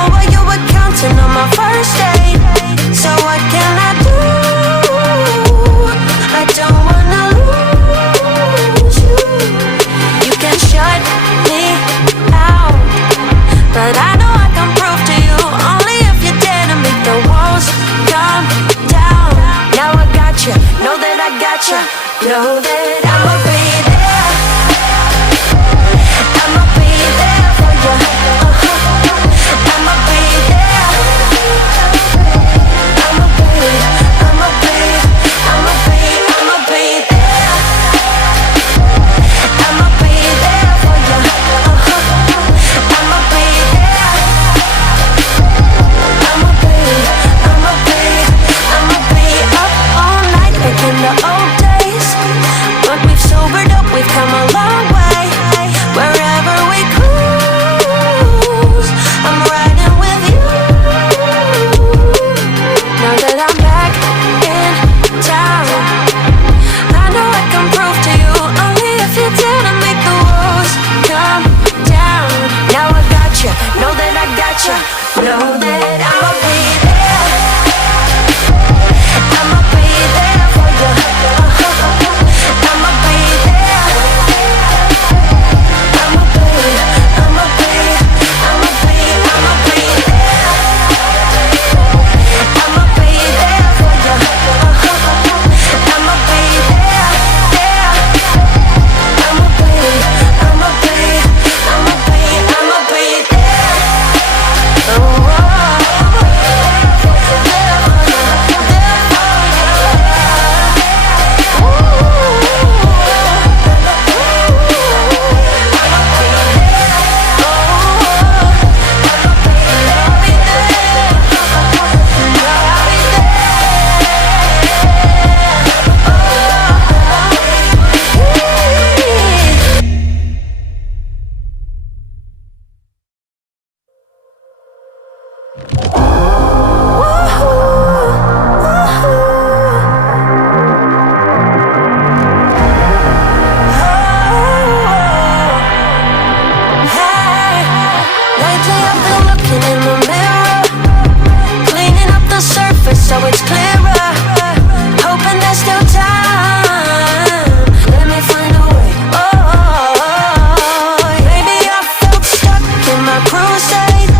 Oh, well, you were counting on my first date. So what can I do? I don't wanna lose you. You can shut me out, but I know I can prove to you only if you dare to make the walls come down. Now I got you, know that I got you, know that I'ma be there. I'ma be there for you. I'ma be there. I'ma be there for you. I'ma be there. I'ma be up all night making the old days. But we've sobered up, we've come a long way. Wherever we cruise, I'm riding with you. Now that I'm back in town, I know I can prove to you only if you dare to make the walls come down. Now I got you, know that I got you, know that I'ma be there. I'ma be there for you. I'ma be there. I'ma be there for you. I'ma be there. I'ma be there for you. I'ma be there. Oh. Lately I've been looking in the mirror, cleaning up the surface so it's clearer, hoping there's still time. Let me find a way. Oh, maybe I felt stuck in my crusade.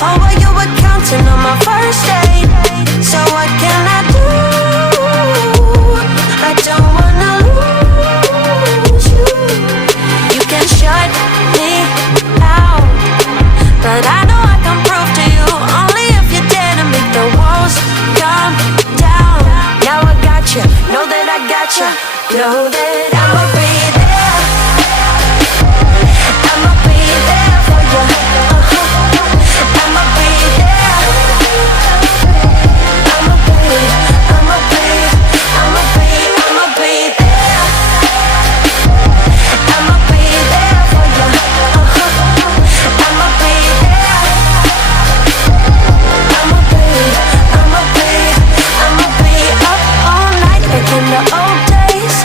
Oh, well, you were counting on my first date. So what can I do? I don't wanna lose you. You can shut me out, but I know I can prove to you only if you dare to make the walls come down. Now I got you, know that I got you, know that I'ma be there. I'ma be there for you. I'ma be there. I'ma be there. I'ma be there. I'ma be there for you. I'ma be there. I'ma be up all night making the old days.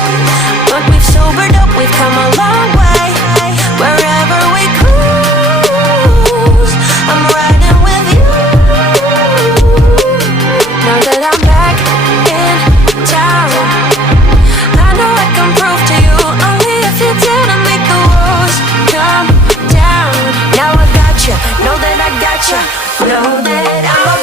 But we've sobered up, we've come a long way. Wherever we cruise, I'm riding with you. Now that I'm back in town, I know I can prove to you only if you dare to make the walls come down. Now I got you, know that I got you, know that I'm